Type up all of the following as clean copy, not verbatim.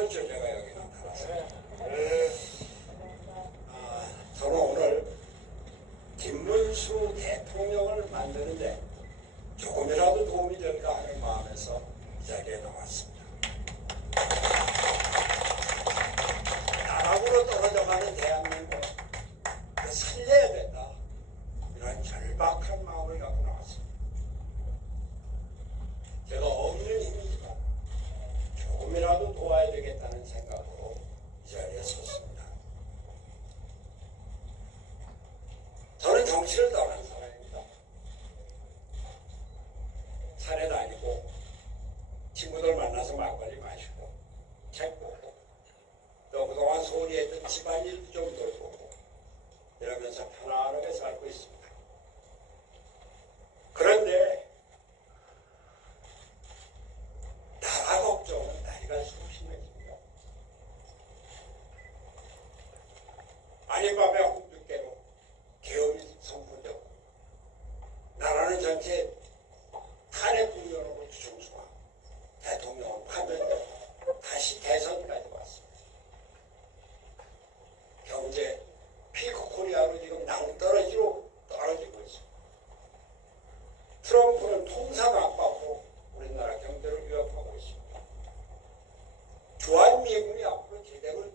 오셨죠? 제가 여기 나타나서. 저는 오늘 김문수 대통령을 만드는데 조금이라도 도움이 될까 하는 마음에서 이 자리에 나왔습니다. 나락으로 떨어져가는 대한민국 살려야 된다. 이런 절박한 마음을 갖고 나왔습니다. 제가 없는 힘이지만 조금이라도 도와야 되겠다는 생각으로 이 자리에 섰습니다. 저는 정치를 떠난 사람입니다. 산에 다니고 친구들 만나서 막걸리 마시고 책 보고 또 그동안 소홀히 했던 집안일도 좀 돌보고 이러면서 편안하게 살고 있습니다. 그런데 나라 걱정은 나이가 수십 심해집니다. 아닌 밤에 홍두깨로 계엄이 선포되고 나라는 전체 탄핵 국면으로 주중수가 대통령은 파면되고 다시 대선까지 왔습니다. 경제 피크 코리아로 지금 낭떠러지로 떨어지고 있습니다. 트럼프는 통상 압박으로 우리나라 경제를 위협하고 있습니다. 주한미군이 앞으로 제대로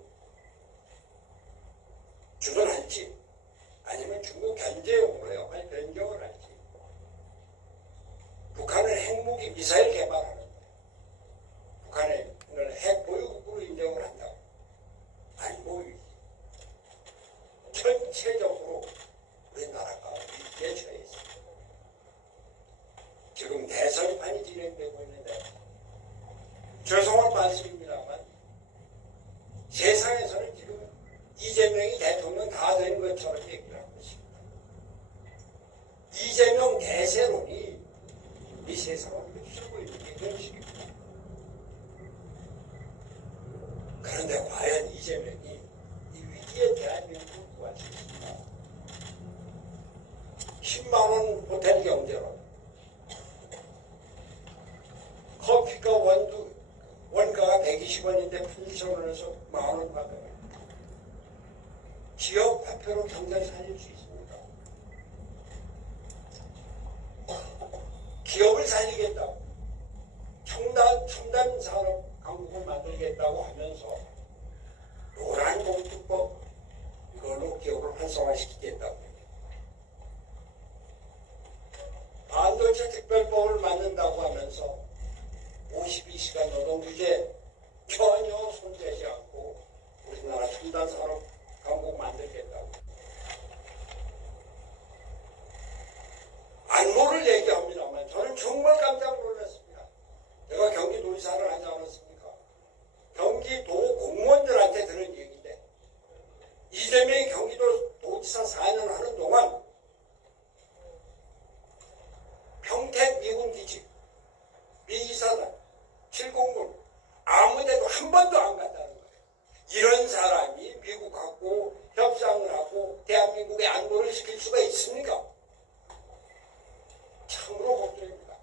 주둔할지 아니면 중국 견제용으로 역할 변경을 할지 북한은 핵무기 미사일 개발하는데 북한을 핵 보유국으로 인정을 한다고 안 보이지. 전체적으로 우리나라가 위기에 처해 있습니다. 지금 대선판이 진행되고 있는데 죄송한 말씀입니다만 세상에서는 지금 이재명이 대통령 다 된 것처럼 얘기를 하고 있습니다. 이재명 대세론이 이 세상을 휩쓸고 있는 게 그런 식입니다. 그런데 과연 이재명이 이 위기에 대한민국을 구할 수 있습니다. 10만원 호텔 경제로 커피가 원가가 120원인데 편의점에서 만원 받아요. 지역 화폐로 경제를 살릴 수 있습니다. 기업을 살리겠다고 첨단 산업 강국을 만들겠다고 하면서 노란봉투법 이걸로 기업을 활성화시키겠다고 반도체 특별법을 만든다고 하면서 52시간 노동규제 전혀 손대지 않고 우리나라 첨단 산업 강국 만들겠다고 안모를 얘기합니다만 저는 정말 깜짝 놀랐습니다. 제가 경기도지사를 하지 않았습니까? 경기도 공무원들한테 들은 얘기인데 이재명이 경기도 도지사 4년 하는 동안 평택 미군 기지, 미이사단, 7공군 아무데도 한 번도 안 갔다는 거예요. 이런 사람이 미국하고 협상을 하고 대한민국의 안보를 시킬 수가 있습니까? 참으로 걱정입니다.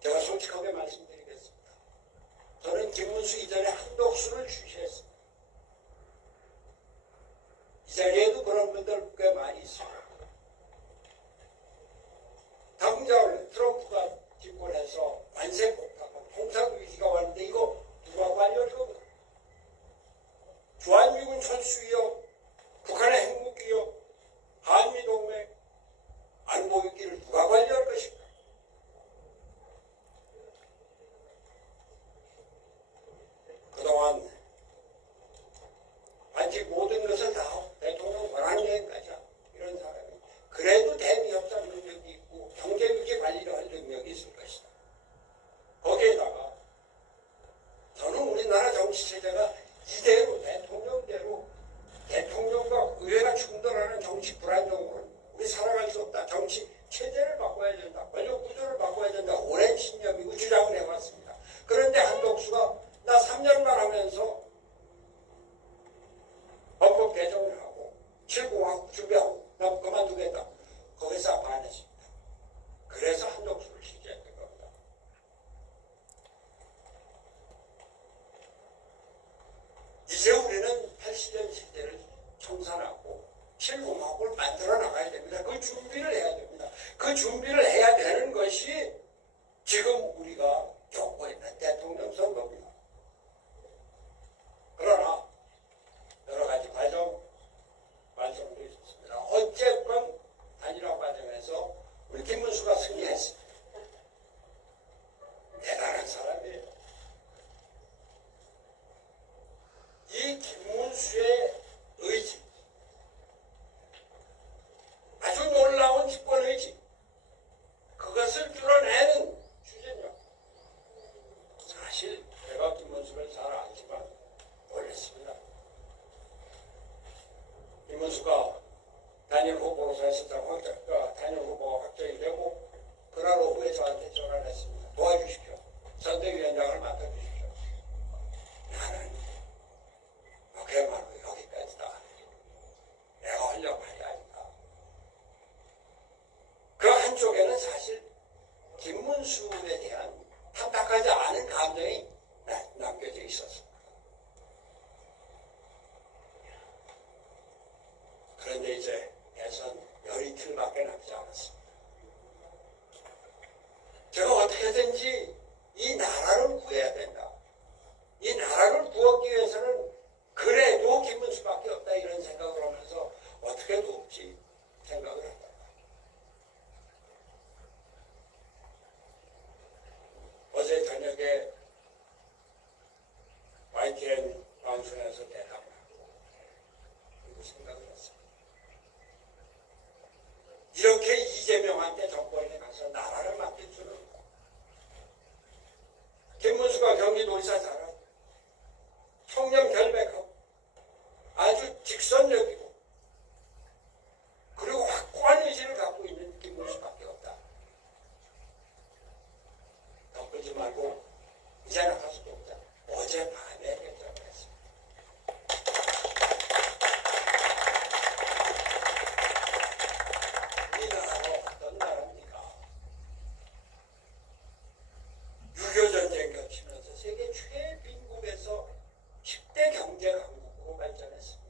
제가 솔직하게 말씀드리겠습니다. 저는 김문수 이전에 한독수를 취시했습니다. 이 자리에도 그런 분들 꽤 많이 있습니다. 당장 트럼프가 집권해서 관세 폭탄하고 통상 위기가 왔는데 이거 누가 관리할 겁니까? 주한미군 철수위협, 북한의 핵무기협, 한미동맹, 안보위기를 누가 관리할 것인가? 그동안 아직 모든 것을 다 대통령 권한 여행까지 이런 사람이 그래도 대미협상 능력이 있고 경제위기 관리를 할 능력이 있을 것이다. 거기에다가 저는 우리나라 정치체제가 이대로 대통령대로 대통령과 의회가 충돌하는 정치 불안정으로 우리 살아갈 수 없다. 정치 체제를 바꿔야 된다. 권력 구조를 바꿔야 된다. 오랜 신념이고 주장을 해왔습니다. 그런데 한독수가 나 3년만 하면서 법법 개정을 하고 7공화국 준비하고 나 그만두겠다. 거기서 반했습니다. 공화국을 만들어 나가야 됩니다. 그 준비를 해야 됩니다. 그 준비를 해야 되는 것이 지금 우리가 겪고 있는 대통령 선거입니다. 그러나 여러 가지 과정 말씀드리겠습니다. 어쨌건 단일화 과정에서 우리 김문수가 승리했습니다. 대단한 사람이에요. 이 김문수의 의지, 아주 놀라운 집권 의지, 그것을 뚫어내는 추진력. 사실 제가 김문수를 잘 알지만 몰랐습니다. 김문수가 단일 후보로 사실상 단일 후보가 확정이 되고 그날 오후에 저한테 전화를 했습니다. 도와주십시오. 선대위원장을 맡아주십시오. 나는 그야말로 여기까지다. 내가 하려고 하지 않을까. 그 한쪽에는 사실 김문수에 대한 탐탁하지 않은 감정이 남겨져 있었습니다. 그런데 이제 대선 열이틀밖에 남지 않았습니다. 제가 어떻게든지 이 나라를 구해야 된다. 이 나라를 구하기 위해서는 그래도 김문수밖에 없다 이런 생각을 하면서 어떻게 돕지 생각을 한다. 어제 저녁에 YTN 방송에서 대담을 하고 그리고 생각을 했습니다. 이렇게 이재명한테 정권에 가서 나라를 맡길 수는 없다. 김문수가 경기도지사 잘하고 청렴 결백하고 아주 직선적이고 그리고 확고한 의지를 갖고 있는 김문수밖에 없다. 덮지 말고 이제는 할 수도 없다. 어제 밤에 결정을 했습니다. 우리나라가 어떤 나라입니까? 6.25 전쟁 겹치면서 세계 최빈국에서 10대 경제 강국으로 발전했습니다.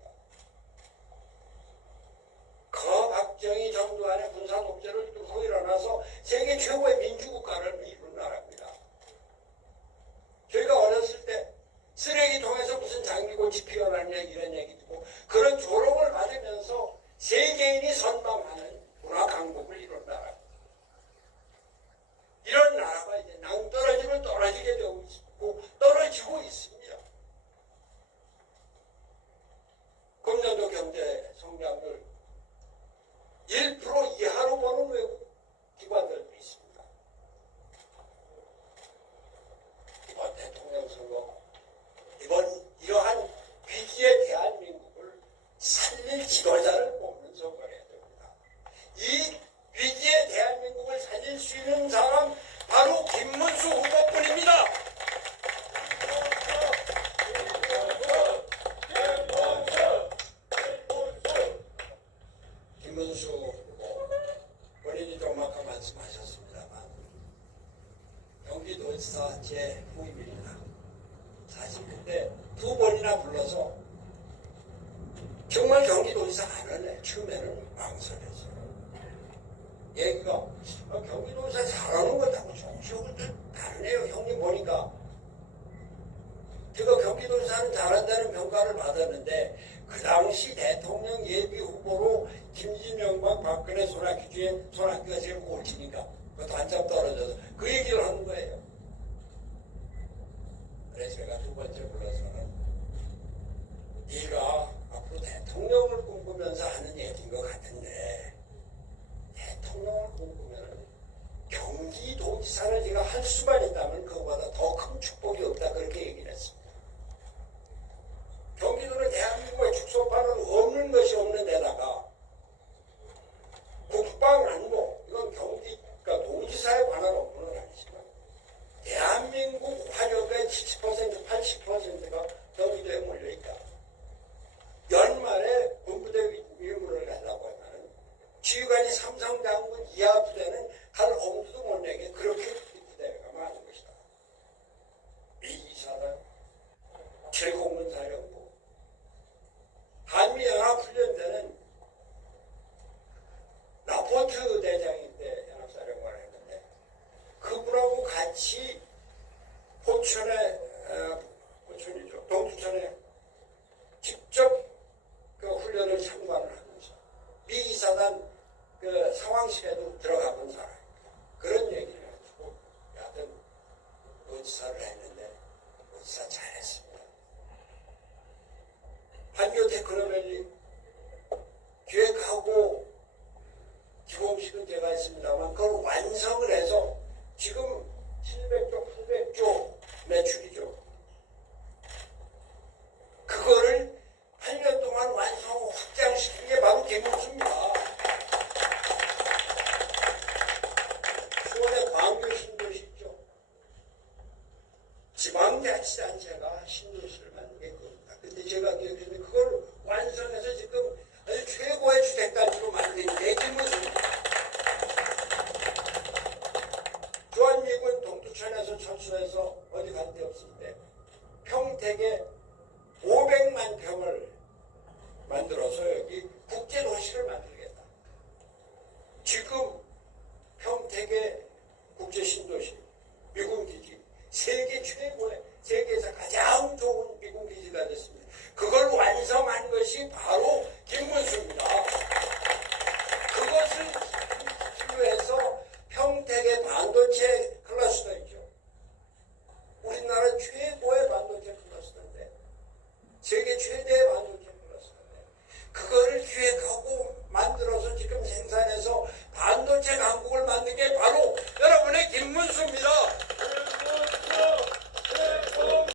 박정희 정부 안에 군사 독재를 뚫고 일어나서 세계 최고의 민주국가를 이룬 나라입니다. 저희가 어렸을 때 쓰레기통에서 무슨 장미꽃이 피어나느냐 이런 얘기 듣고 그런 조롱을 받으면서 세계인이 선망하는 문화 강국을 이룬 나라입니다. 이런 나라가 이제 낭떠러지로 떨어지게 되고 있고 떨어지고 있습니다. 금년도 경제 성장률 1% 이하로 보는 외국 기관들도 있습니다. 이번 대통령 선거, 이번 이러한 위기의 대한민국을 살릴 지도자를 뽑는 선거를 해야 됩니다. 이 위기의 대한민국을 살릴 수 있는 사람 바로 김문수 후보뿐입니다. 김문수 후보 본인이 좀 아까 말씀하셨습니다만 경기도지사 제 후임입니다. 사실 그때 두 번이나 불러서 정말 경기도지사 안 할래. 처음에는 망설였어요. 얘기가 경기도지사 잘하는 것하고 정치력은 좀 다르네요. 형님 보니까 제가 경기도지사는 잘한다는 평가를 받았는데 그 당시 대통령 예비 후보로 김진영과 박근혜 손학규 중에 손학규가 제일 꼴찌니까 그것도 한참 떨어져서 그 얘기를 하는 거예요. 그래서 제가 두 번째 불러서는 네가 앞으로 대통령을 꿈꾸면서 하는 얘기인 것 같은데 대통령을 꿈꾸면 경기도지사를 네가 할 수만 있다면 그거보다 더 큰 축복이 없다 그렇게 얘기를 했습니다. 경기도는 대한민국의 축소판은 없는 것이 없는 데다가 국방 안보 이건 그러니까 도지사에 관한 업무는 아니지만 대한민국 화력의 70% 80%가 경기도에 몰려있다. 연말에 군부대 위문을 가려고 하면 지휘관이 삼성장군 이하 부대는 한 엄두도 못 내게 그렇게 부대가 많은 것이다. 미사단, 제공문사령부, 한미연합훈련 때는 이광규 대장이 때 연합사령관을 했는데 그분하고 같이 포천이죠. 동두천에 직접 그 훈련을 참관을 하면서 미 이사단 그 상황실에도 들어가 본 사람. 그런 얘기를 해주고 여하튼 노지사를 했는데 노지사 잘했습니다. 판교 테크노밸리 기획하고 기공식은 제가 했습니다만 그걸 완성을 해서 지금 700조, 800조 매출이죠. 그거를 8년 동안 완성 확장시킨 게 바로 김문수입니다. 수원의 광교 신도시 있죠. 지방자치단체가 신도시를 만들게 겁니다. 근데 제가 기억했는데 그걸 완성해서 지금 아주 최고의 주택단지로 만든 게 김문수입니다. 주한미군 동두천에서 철수해서 어디 갈 데 없을 때 평택에 500만 평을 만들어서 여기 국제도시를 만들겠다. 지금 평택의 국제신도시 미군기지 세계 최고의 세계에서 가장 좋은 미군기지가 됐습니다. 그걸 완성한 것이 바로 김문수입니다. 그것을 필요해서 평택의 반도체 클러스터 있죠.